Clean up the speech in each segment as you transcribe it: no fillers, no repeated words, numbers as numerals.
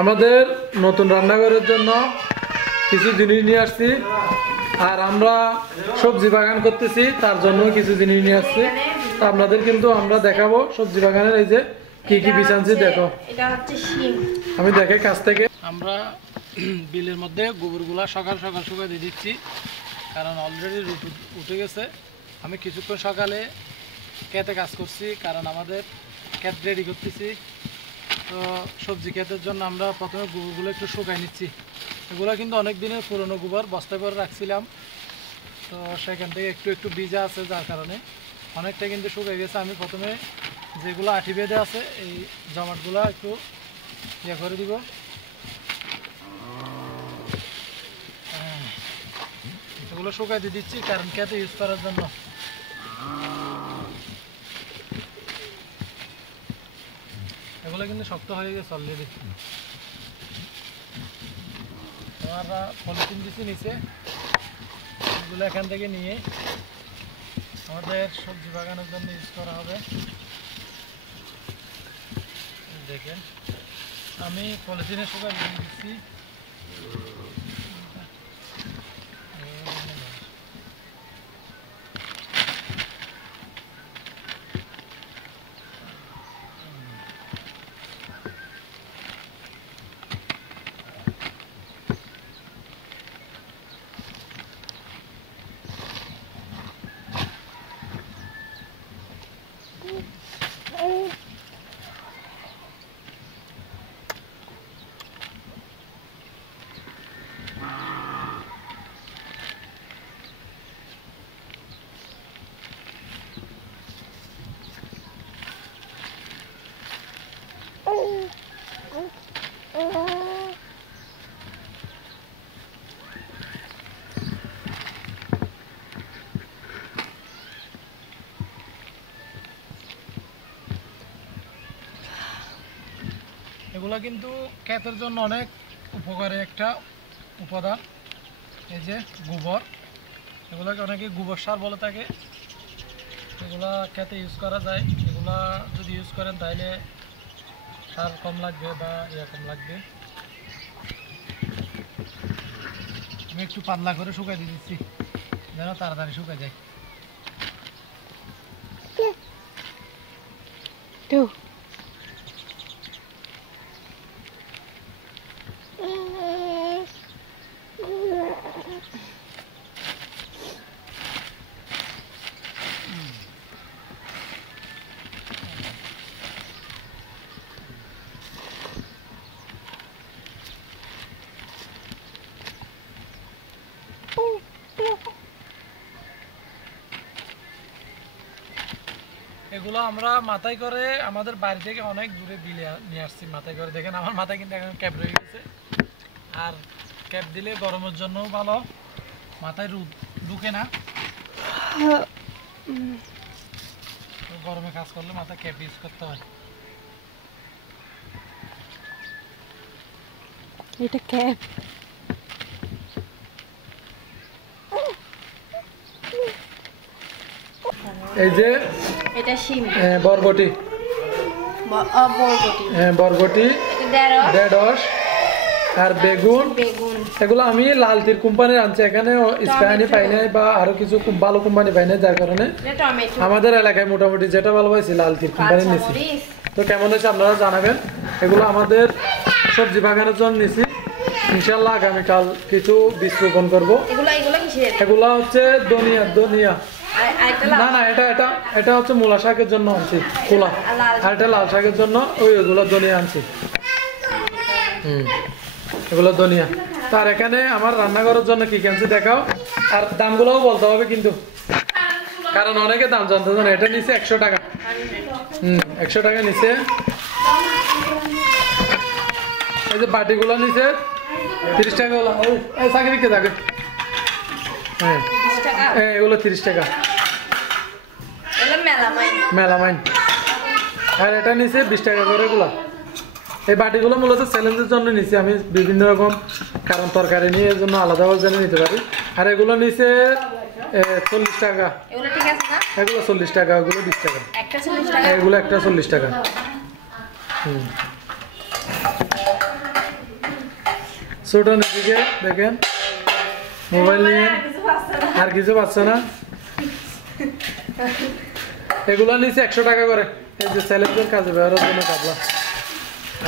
আমাদের নতুন রান্নাঘরের জন্য কিছু জিনিস নিয়ে আসছি, আর আমরা সবজি বাগান করতেছি তার জন্য কিছু জিনিস নিয়ে আসছি। আপনাদের কিন্তু আমরা দেখাবো সবজি বাগানের এই যে কি কি বীজ আনছি। দেখো, এটা হচ্ছে শিম। আমি দেখে কাছ থেকে আমরা বিলের মধ্যে গোবরগুলা সকাল সকাল শুকাই দিয়ে দিচ্ছি, কারণ অলরেডি রোদ উঠে গেছে। আমি কিছুক্ষণ সকালে ক্ষেতে কাজ করছি, কারণ আমাদের ক্ষেত রেডি করতেছি। তো সবজি ক্ষেতের জন্য আমরা প্রথমে গোবরগুলো একটু শুকাই নিচ্ছি। এগুলো কিন্তু অনেক দিনের পুরনো গোবর, বস্তায় করে রাখছিলাম, তো সেখান থেকে একটু একটু বীজা আছে, যার কারণে অনেকটা কিন্তু শুকিয়ে গেছে। আমি প্রথমে যেগুলো আঠি বেঁধে আছে এই জমাটগুলো একটু ইয়ে করে দিব। এগুলো শুকাই দিয়ে দিচ্ছি কারণ খেতে ইউজ করার জন্য। এগুলো কিন্তু শক্ত হয়ে গেছে অলরেডি। আমরা পলিথিন দিচ্ছি নিচে, এগুলো এখান থেকে নিয়ে আমাদের সবজি বাগানের জন্য ইউজ করা হবে। দেখেন আমি পলিথিনে শুকাই দিয়ে দিচ্ছি। এগুলা কিন্তু ক্ষেতের জন্য অনেক উপকারী একটা উপাদান। এই যে গোবর, এগুলোকে অনেকে গোবর সার বলে থাকে। এগুলা ক্ষেতে ইউজ করা যায়। এগুলা যদি ইউজ করেন তাহলে সার কম লাগবে বা ইয়ে কম লাগবে। আমি একটু পাতলা করে শুকাই দিয়ে দিচ্ছি যেন তাড়াতাড়ি শুকাই যায়। এগুলো আমরা মাথায় করে আমাদের বাড়ি থেকে অনেক দূরে বিলে নিয়ে আসছি মাথায় করে। দেখেন আমার মাথায় কিন্তু এখন ক্যাপ রয়ে গেছে, আর ক্যাপ দিলে গরমের জন্য ভালো, মাথায় রোদ ঢুকে না। গরমে কাজ করলে মাথায় ক্যাপ ইউজ করতে হয়। এটা ক্যাপ। এই যে এটা শিম, বরবটি, বরবটি, ঢেঁড়স আর বেগুন। এগুলো আমি লাল তীর কোম্পানির আনছি, এখানে স্প্যানি পাই নাই বা আরো কিছু ভালো কোম্পানি পাই নাই, যার কারণে আমাদের এলাকায় মোটামুটি যেটা ভালো পাইছি লাল তীর কোম্পানির নিছি। তো কেমন হয়েছে আপনারা জানাবেন। এগুলো আমাদের সবজি বাগানের জন্য নিছি। ইনশাল্লাহ আগামীকাল কিছু বীজ রোপণ করবো। এগুলা হচ্ছে ধনিয়া। না না, এটা হচ্ছে মূলা শাকের জন্য আনছি খোলা, আর এটা লাল শাকের জন্য ওইগুলো ধনিয়া আনছি। এগুলো ধনিয়া। তার এখানে আমার রান্নাঘরের জন্য কি আনছি দেখাও, আর দামগুলোও বলতে হবে কিন্তু, কারণ অনেকে দাম জানতে জানে। এটা নিচে 100 টাকা। 100 টাকা নিচে। এই যে বাটিগুলো নিচে 30 টাকা। চাকরিকে থাকে, হ্যাঁ এগুলো 30 টাকা মেলামাইন। আর এটা নিচে 20 টাকা করে এগুলা। এই বাটিগুলো মূলত চ্যালেঞ্জের জন্য নিচে আমি বিভিন্ন রকম, কারণ তরকারি নিয়ে এর জন্য আলাদাভাবে জেনে নিতে পারি। আর এগুলো নিচে 40 টাকা। এগুলো 40 টাকা, ওগুলো 20 টাকা। এগুলো একটা 40 টাকা। ছোটন এদিকে দেখেন মোবাইল নিয়ে আর কিছু পাচ্ছে না। এগুলো নিচে 100 টাকা করে, এই যে স্যালেন্সের কাজে ব্যবহারের জন্য কাবলা।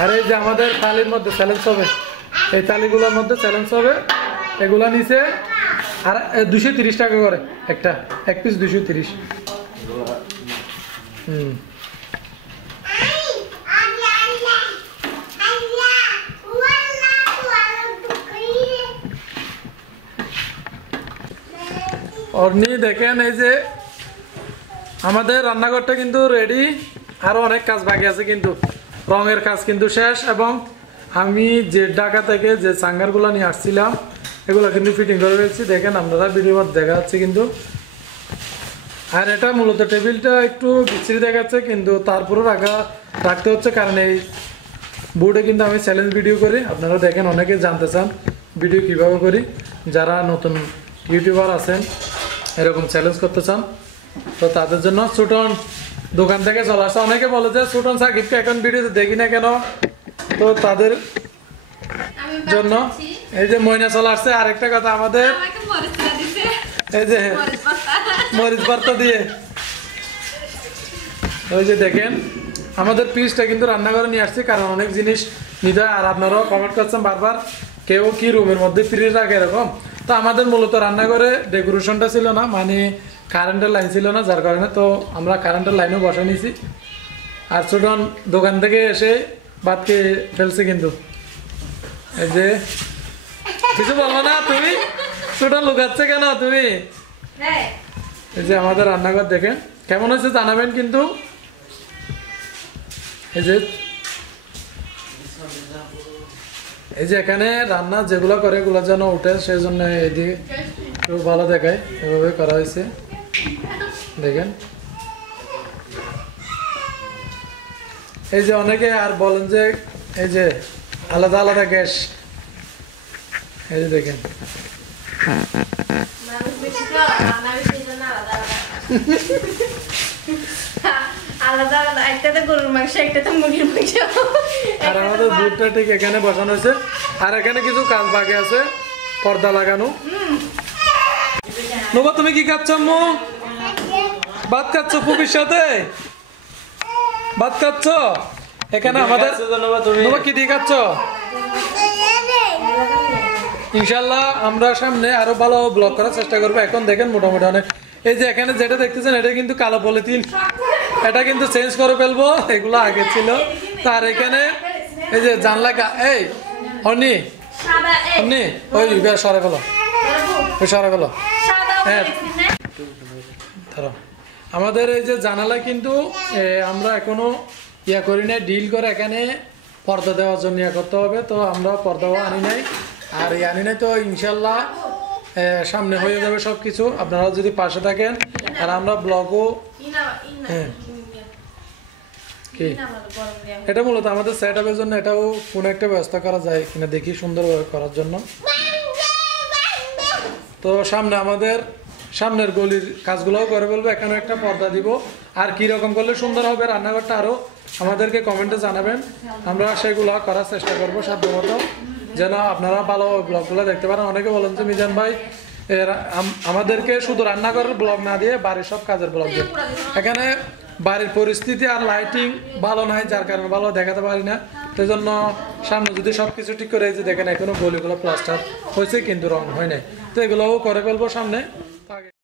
আর এই যে আমাদের থালির মধ্যে চ্যালেঞ্জ হবে, এই থালিগুলোর মধ্যে চ্যালেঞ্জ হবে, এগুলা নিচে আর 230 টাকা করে একটা, এক পিস 230। অর্নি দেখেন এই যে আমাদের রান্নাঘরটা কিন্তু রেডি, আরো অনেক কাজ বাকি আছে, কিন্তু রঙের কাজ কিন্তু শেষ। এবং আমি যে ঢাকা থেকে যে চাঙ্গারগুলো নিয়ে আসছিলাম এগুলো কিন্তু ফিটিং করে ফেলছি, দেখেন আপনারা ভিডিও দেখা যাচ্ছে কিন্তু। আর এটা মূলত টেবিলটা একটু বিচ্ছিরি দেখাচ্ছে, কিন্তু তারপরে রাখতে হচ্ছে, কারণ এই বোর্ডে কিন্তু আমি চ্যালেঞ্জ ভিডিও করি। আপনারা দেখেন অনেকে জানতে চান ভিডিও কিভাবে করি, যারা নতুন ইউটিউবার আছেন এরকম চ্যালেঞ্জ করতে চান, তো তাদের জন্য ছোটন দোকান থেকে চলে আসছে। অনেকে বলে যে ছোটন সাকিবকে এখন ভিডিওতে দেখি না কেন, তো তাদের জন্য এই যে ময়না চলে আসছে। আরেকটা কথা, আমাদের এই যে মরিচ ভর্তা দিয়ে, ওই যে দেখেন আমাদের পিসটা কিন্তু রান্নাঘরে নিয়ে আসছি, কারণ অনেক জিনিস নিতে হয়। আর আপনারাও কমেন্ট করছেন বারবার কেউ কি রুমের মধ্যে ফ্রিজ রাখে এরকম। তো আমাদের মূলত রান্নাঘরে ডেকোরেশনটা ছিল না, মানে কারেন্টের লাইন ছিল না, যার কারণে তো আমরা কারেন্টের লাইনও বসে নিয়েছি। আর ছোটন দোকান থেকে এসে ভাত খেয়ে ফেলছে কিন্তু। এই যে কিছু বলবো না তুমি, ছোটন লুকাচ্ছে কেন তুমি? এই যে আমাদের রান্নাঘর দেখেন কেমন হয়েছে জানাবেন কিন্তু। এই যে এখানে রান্না যেগুলো করে এগুলো যেন উঠে, সেই জন্য এইদিকে খুব ভালো দেখায়, এভাবে করা হয়েছে দেখেন। এই যে অনেকে আর বলেন যে এই যে আলাদা আলাদা গ্যাস, এই যে দেখেন আলাদা আলাদা, একটাতে গরুর মাংস, একটাতে মুরগির মাংস। আর আমাদের দুধটা ঠিক এখানে বসানো হয়েছে। আর এখানে কিছু কাজ বাকি আছে, পর্দা লাগানো। নোবা তুমি কি খাচ্ছ আম্মু? ভাত খাচ্ছ পুপির সাথে? ভাত খাচ্ছ? এখানে আমাদের নোবা কি দিয়ে খাচ্ছ? ইনশাল্লাহ আমরা সামনে আরো ভালো ব্লগ করার চেষ্টা করবো। এখন দেখেন মোটামুটি অনেক, এই যে এখানে যেটা দেখতেছেন এটা কিন্তু কালো পলিথিন, এটা কিন্তু চেঞ্জ করে ফেলবো, এগুলো আগে ছিল। তার এখানে এই যে জানলা, এই হনি হনি ওই সরে ফেলো, ওই সরে ফেলো। হ্যাঁ ধরো, আমাদের এই যে জানালা কিন্তু আমরা এখনো ইয়া করি নাই, ডিল করে এখানে পর্দা দেওয়ার জন্য ইয়া করতে হবে। তো আমরা পর্দাও আনি নাই, আর আনি নাই, তো ইনশাল্লাহ সামনে হয়ে যাবে সবকিছু। আপনারা যদি পাশে থাকেন, আর আমরা ব্লগও, হ্যাঁ কি এটা মূলত আমাদের সেট আপের জন্য, এটাও কোনো একটা ব্যবস্থা করা যায় কিনা দেখি সুন্দরভাবে করার জন্য। তো সামনে আমাদের সামনের গলির কাজগুলোও করে বলবো, এখানে একটা পর্দা দিব। আর কি রকম করলে সুন্দর হবে রান্নাঘরটা আরো আমাদেরকে কমেন্টে জানাবেন, আমরা সেগুলো করার চেষ্টা করবো সাধ্যমতো, যেন আপনারা ভালো ব্লগগুলো দেখতে পারেন। অনেকে বলেন যে মিজান ভাই আমাদেরকে শুধু রান্নাঘরের ব্লগ না দিয়ে বাড়ির সব কাজের ব্লগ দিয়ে, এখানে বাড়ির পরিস্থিতি আর লাইটিং ভালো নাই, যার কারণে ভালো দেখাতে পারি না। সেই জন্য সামনে যদি সবকিছু ঠিক করে, এই যে দেখেন এখনো গলিগুলো প্লাস্টার হয়েছে কিন্তু রং হয় নাই, তো এগুলোও করে ফেলবো সামনে।